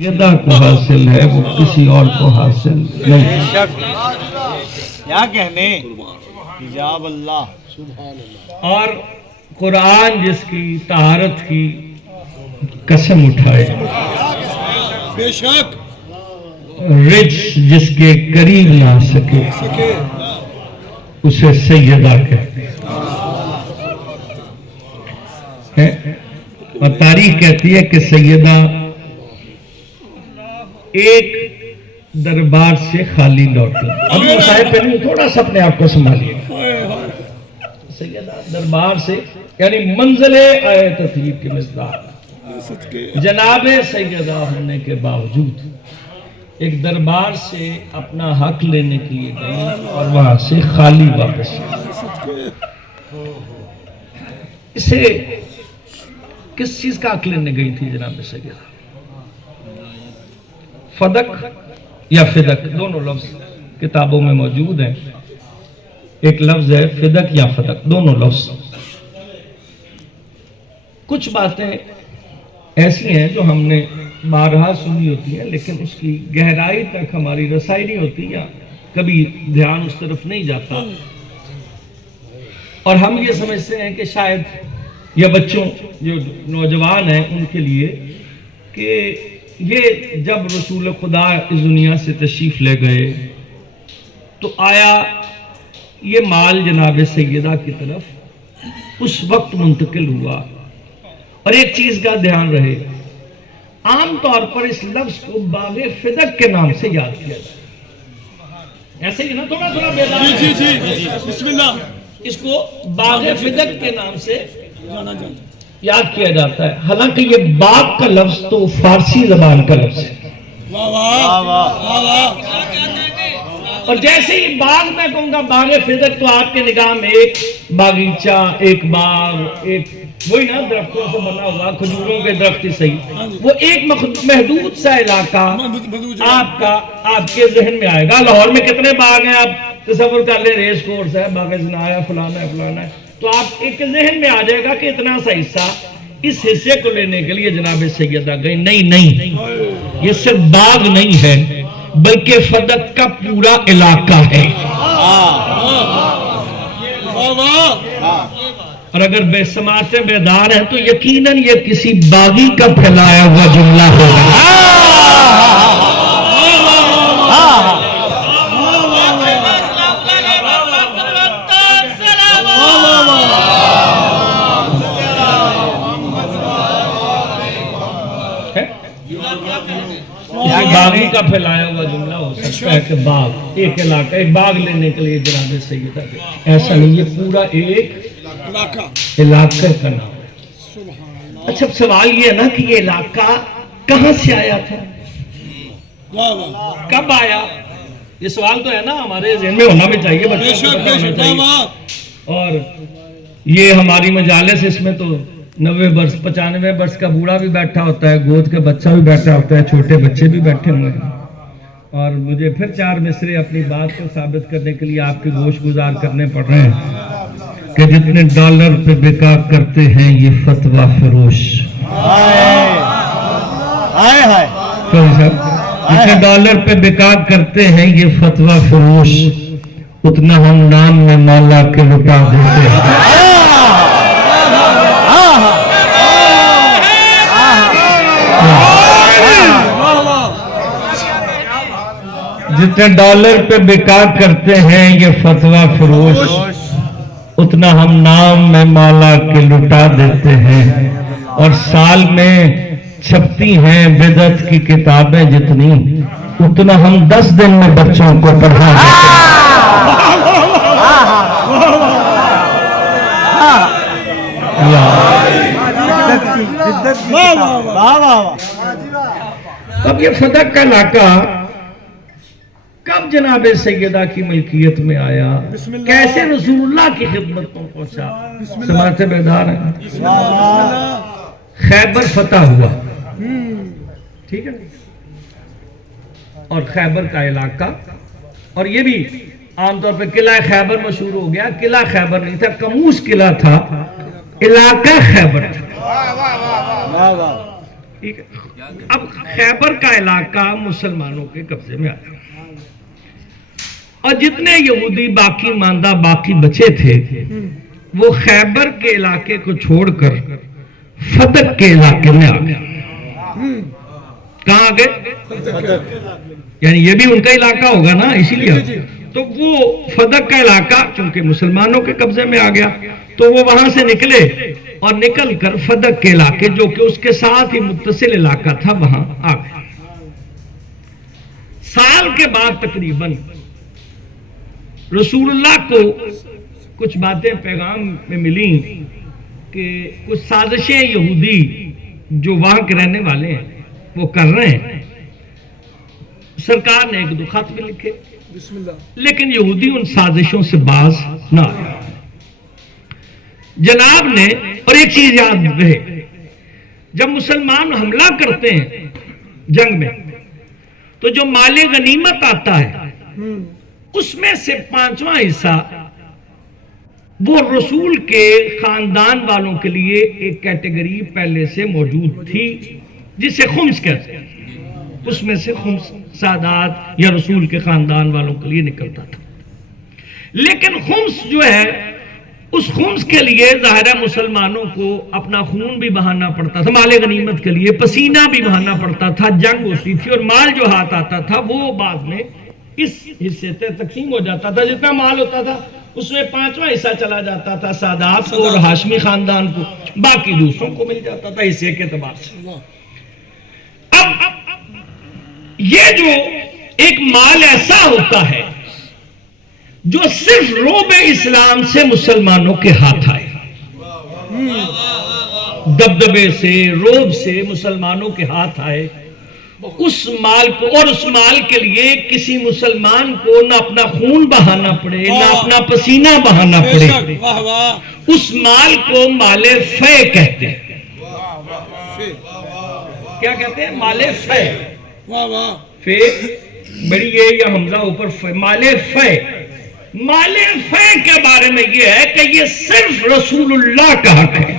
سیدہ کو حاصل ہے، وہ کسی اور کو حاصل نہیں۔ کیا کہنے، حجاب اللہ۔ اور قرآن جس کی طہارت کی قسم اٹھائے، بے شک رچ جس کے قریب نہ سکے اسے سیدہ کہتے ہیں۔ اور تاریخ کہتی ہے کہ سیدہ ایک دربار سے خالی لوٹی۔ اب صاحب پہلے تھوڑا سا اپنے آپ کو سنبھالیے گا۔ سیدہ دربار سے یعنی منزل آئے تطہیر کے مصداق جناب سیدہ ہونے کے باوجود ایک دربار سے اپنا حق لینے کے لیے گئی اور وہاں سے خالی واپس آئی۔ اسے کس چیز کا حق لینے گئی تھی جناب سیدہ؟ فدق یا فدق، دونوں لفظ کتابوں میں موجود ہیں۔ ایک لفظ ہے فدق یا فدق، دونوں لفظ۔ کچھ باتیں ایسی ہیں جو ہم نے بارہا سنی ہوتی ہیں لیکن اس کی گہرائی تک ہماری رسائی نہیں ہوتی یا کبھی دھیان اس طرف نہیں جاتا، اور ہم یہ سمجھتے ہیں کہ شاید یا بچوں جو نوجوان ہیں ان کے لیے کہ یہ جب رسول خدا اس دنیا سے تشریف لے گئے تو آیا یہ مال جناب سیدہ کی طرف اس وقت منتقل ہوا۔ اور ایک چیز کا دھیان رہے، عام طور پر اس لفظ کو باغ فدق کے نام سے یاد کیا جاتا ہے، ایسے ہی نا، تھوڑا تھوڑا بیدار ہے۔ جی بسم اللہ، اس کو باغ فدق کے نام سے یاد کیا جاتا ہے، حالانکہ یہ باغ کا لفظ تو فارسی زبان کا لفظ ہے۔ واہ واہ واہ واہ۔ اور جیسے ہی باغ میں کہوں گا باغ فدق تو آپ کے نگاہ میں ایک باغیچہ، ایک باغ، ایک وہی نا درختوں سے بنا ہوا کھجوروں کے درخت ہی صحیح، وہ ایک محدود سا علاقہ آپ کے ذہن میں آئے گا۔ لاہور میں کتنے باغ ہیں آپ تصور کر لیں، ریس کورس ہے، باغ زنا ہے، فلانا ہے فلانا ہے، تو آپ ایک ذہن میں آ جائے گا کہ اتنا سا حصہ، اس حصے کو لینے کے لیے جناب سیدہ گئی۔ نہیں، یہ صرف باغ نہیں ہے بلکہ فدق کا پورا علاقہ ہے۔ اور اگر بے سماعتیں بیدار ہیں تو یقیناً یہ کسی باغی کا پھیلایا ہوا جملہ ہوگا۔ باغی کا پھیلایا ہوا جملہ ہو سکتا ہے کہ باغ، ایک علاقہ، ایک باغ لینے کے لیے جناب سیدہ، ایسا نہیں، یہ پورا ایک علاقے کا نام ہے۔ اچھا سوال یہ ہے نا کہ یہ علاقہ کہاں سے آیا تھا، کب آیا؟ یہ سوال تو ہے نا، ہمارے ذہن میں ہونا بھی چاہیے، بچوں کو پتہ ہونا چاہیے۔ اور یہ ہماری مجالس، اس میں تو 90 برس 95 برس کا بوڑھا بھی بیٹھا ہوتا ہے، گود کا بچہ بھی بیٹھا ہوتا ہے، چھوٹے بچے بھی بیٹھے ہوئے ہیں، اور مجھے پھر 4 مصرے اپنی بات کو ثابت کرنے کے لیے آپ کے گوش گزار کرنے پڑ رہے ہیں کہ جتنے ڈالر پہ بکا کرتے ہیں یہ فتویٰ فروش، جتنے ڈالر پہ بکا کرتے ہیں یہ فتویٰ فروش، اتنا ہم نام میں مولا کے لٹا دیتے ہیں۔ جتنے ڈالر پہ بکا کرتے ہیں یہ فتویٰ فروش، اتنا ہم نام میں مولا کے لٹا دیتے ہیں۔ اور سال میں چھپتی ہیں بدعت کی کتابیں جتنی، اتنا ہم 10 دن میں بچوں کو پڑھا دیتے ہیں۔ اب یہ فدق کا علاقہ کب جناب سیدہ کی ملکیت میں آیا، کیسے رسول اللہ کی خدمت میں پہنچا؟ سماعتیں بیدار ہیں۔ خیبر فتح ہوا، ٹھیک ہے، اور خیبر کا علاقہ، اور یہ بھی عام طور پہ قلعہ خیبر مشہور ہو گیا، قلعہ خیبر نہیں تھا، کموس قلعہ تھا، علاقہ خیبر تھا۔ ٹھیک ہے. اب خیبر کا علاقہ مسلمانوں کے قبضے میں آیا اور جتنے یہودی باقی ماندہ باقی بچے تھے وہ خیبر کے علاقے کو چھوڑ کر فدق کے علاقے میں آ گئے. کہاں آ گئے؟ یعنی یہ بھی ان کا علاقہ ہوگا نا، اسی لیے تو وہ فدق کا علاقہ چونکہ مسلمانوں کے قبضے میں آ گیا تو وہ وہاں سے نکلے اور نکل کر فدق کے علاقے جو کہ اس کے ساتھ ہی متصل علاقہ تھا وہاں آ گئے. سال کے بعد تقریباً رسول اللہ کو کچھ باتیں پیغام میں ملیں کہ کچھ سازشیں یہودی جو وہاں کے رہنے والے ہیں وہ کر رہے ہیں. سرکار نے ایک دو خط بھی لکھے بسم اللہ. لیکن یہودی ان سازشوں سے باز نہ آئے. جناب نے اور ایک چیز یاد رہے، جب مسلمان حملہ کرتے ہیں جنگ میں تو جو مال غنیمت آتا ہے اس میں سے 5واں حصہ وہ رسول کے خاندان والوں کے لیے ایک کیٹیگری پہلے سے موجود تھی جسے خمس کہتے ہیں. اس میں سے خمس سادات یا رسول کے خاندان والوں کے لیے نکلتا تھا. لیکن خمس جو ہے اس خمس کے لیے ظاہر ہے مسلمانوں کو اپنا خون بھی بہانا پڑتا تھا، مال غنیمت کے لیے پسینہ بھی بہانا پڑتا تھا، جنگ ہوتی تھی اور مال جو ہاتھ آتا تھا وہ بعد میں اس حصے سے تقسیم ہو جاتا تھا. جتنا مال ہوتا تھا اس میں 5واں حصہ چلا جاتا تھا سادات کو اور ہاشمی خاندان کو، باقی دوسروں کو مل جاتا تھا حصے کے اعتبار سے. اب یہ جو ایک مال ایسا ہوتا ہے جو صرف روب اسلام سے مسلمانوں کے ہاتھ آئے، دبدبے سے روب سے مسلمانوں کے ہاتھ آئے، اس مال کو اور اس مال کے لیے کسی مسلمان کو نہ اپنا خون بہانا پڑے نہ اپنا پسینہ بہانا پڑے، واہ واہ. اس مال کو مال فے کہتے ہیں. کیا کہتے ہیں؟ مال فے. واہ واہ. فے بڑی یہ یا حمزہ اوپر فے، مال فے. مال فے کے بارے میں یہ ہے کہ یہ صرف رسول اللہ کا حق ہے.